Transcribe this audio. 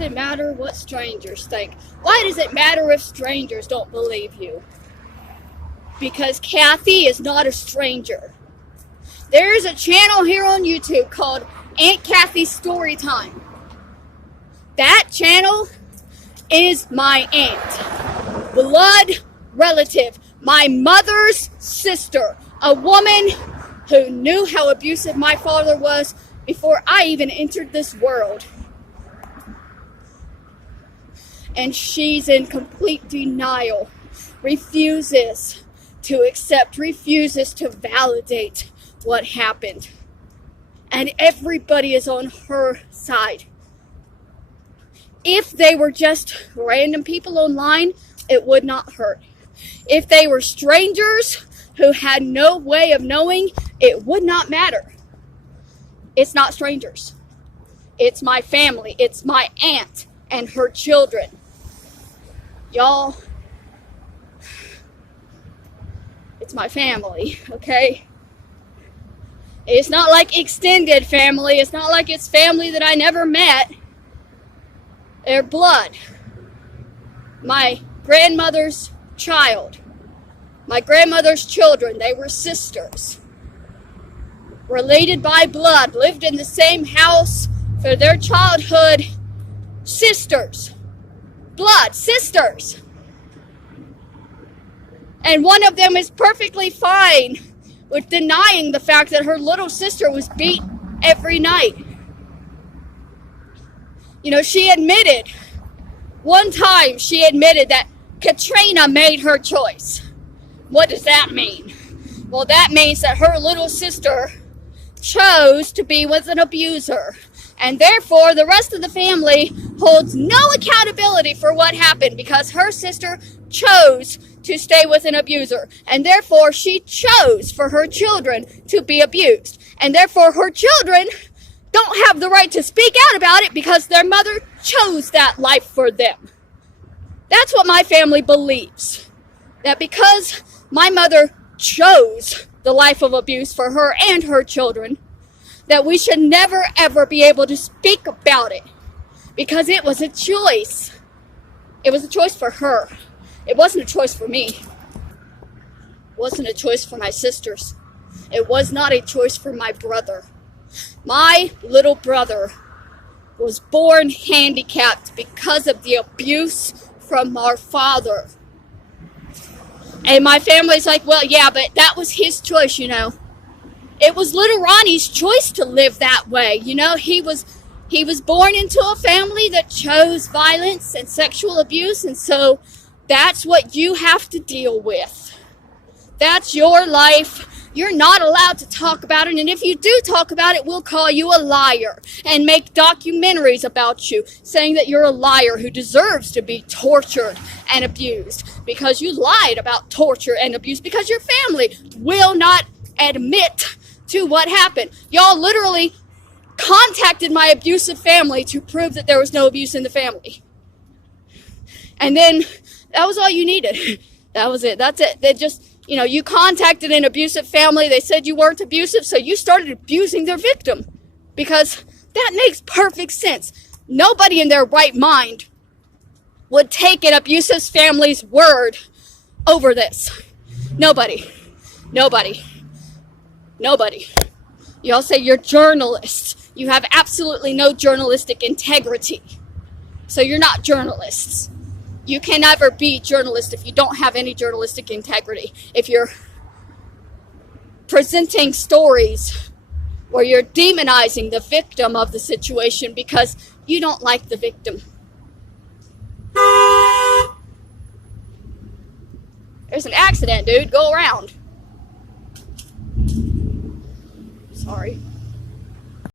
does it matter what strangers think? Why does it matter if strangers don't believe you? Because Kathy is not a stranger. There's a channel here on YouTube called Aunt Kathy's Storytime. That channel is my aunt, blood relative, my mother's sister, a woman who knew how abusive my father was before I even entered this world. And she's in complete denial, refuses to accept, refuses to validate what happened. And everybody is on her side. If they were just random people online, it would not hurt. If they were strangers who had no way of knowing, it would not matter. It's not strangers. It's my family. It's my aunt and her children. Y'all, it's my family, okay? It's not like extended family. It's not like it's family that I never met. They're blood. My grandmother's child. My grandmother's children. They were sisters. Related by blood. Lived in the same house for their childhood. Sisters. Blood. Sisters. And one of them is perfectly fine with denying the fact that her little sister was beat every night. You know, she admitted, one time she admitted that Katrina made her choice. What does that mean? Well, that means that her little sister chose to be with an abuser. And therefore, the rest of the family holds no accountability for what happened because her sister chose to stay with an abuser. And therefore, she chose for her children to be abused. And therefore, her children don't have the right to speak out about it because their mother chose that life for them. That's what my family believes. That because my mother chose the life of abuse for her and her children, that we should never ever be able to speak about it. Because it was a choice. It was a choice for her. It wasn't a choice for me. It wasn't a choice for my sisters. It was not a choice for my brother. My little brother was born handicapped because of the abuse from our father. And my family's like, well, yeah, but that was his choice, you know. It was little Ronnie's choice to live that way. You know, he was born into a family that chose violence and sexual abuse, and so that's what you have to deal with. That's your life. You're not allowed to talk about it, and if you do talk about it, we'll call you a liar and make documentaries about you, saying that you're a liar who deserves to be tortured and abused because you lied about torture and abuse because your family will not admit to what happened. Y'all literally contacted my abusive family to prove that there was no abuse in the family. And then that was all you needed. That was it. That's it. They just, you know, you contacted an abusive family. They said you weren't abusive, so you started abusing their victim. Because that makes perfect sense. Nobody in their right mind would take an abusive family's word over this. Nobody. Nobody. Nobody. Y'all say you're journalists. You have absolutely no journalistic integrity. So you're not journalists. You can never be journalist if you don't have any journalistic integrity. If you're presenting stories where you're demonizing the victim of the situation because you don't like the victim. There's an accident, dude. Go around. Sorry.